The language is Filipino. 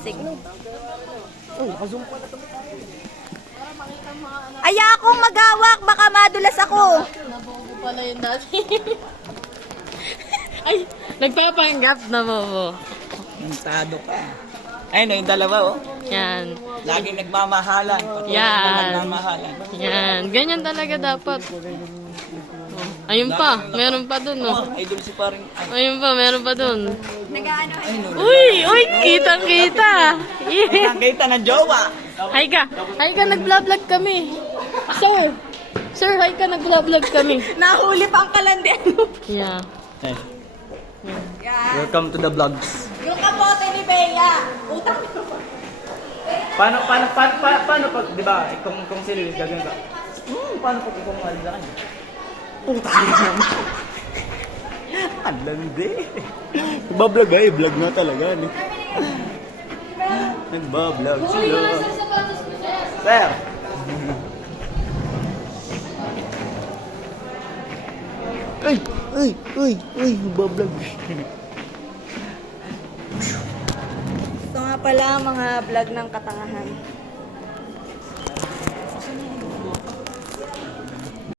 Sige. Uy, naka-zoom pala ito. Aya akong maghawak, baka madulas ako. Nabobo pala yun dati. Ay, nagpapanggap na bobo. Mentado ka. Ayun, yung dalawa, oh. Yan. Laging nagmamahalan. Patuloy Yan. na nagmamahalan. Yan. Ganyan talaga dapat. Oh. Ayun pa. Meron pa dun, oh. Idol si paring... Ayun pa. Meron pa dun. Nag-ano? Uy! Uy! Kitang-kita! Nakita ng jowa. Hi ka! Hi ka! Nag-vlog kami. Sir! Sir, hi ka! Nag-vlog kami. Nahuli pa ang kalandian. Yeah. Hey, Yan. welcome to the vlogs. Yung kapote ni Bea. Utang mo. Paano pag, di ba, kung serious gagawin ka? Paano pag ikaw mahal sa kanya? Puta naman. Ang landi. Nagbablog ay, vlog na talaga. Nagbablog sila. Sir! Ay, nagbablog. Ito nga pala mga vlog ng katangahan.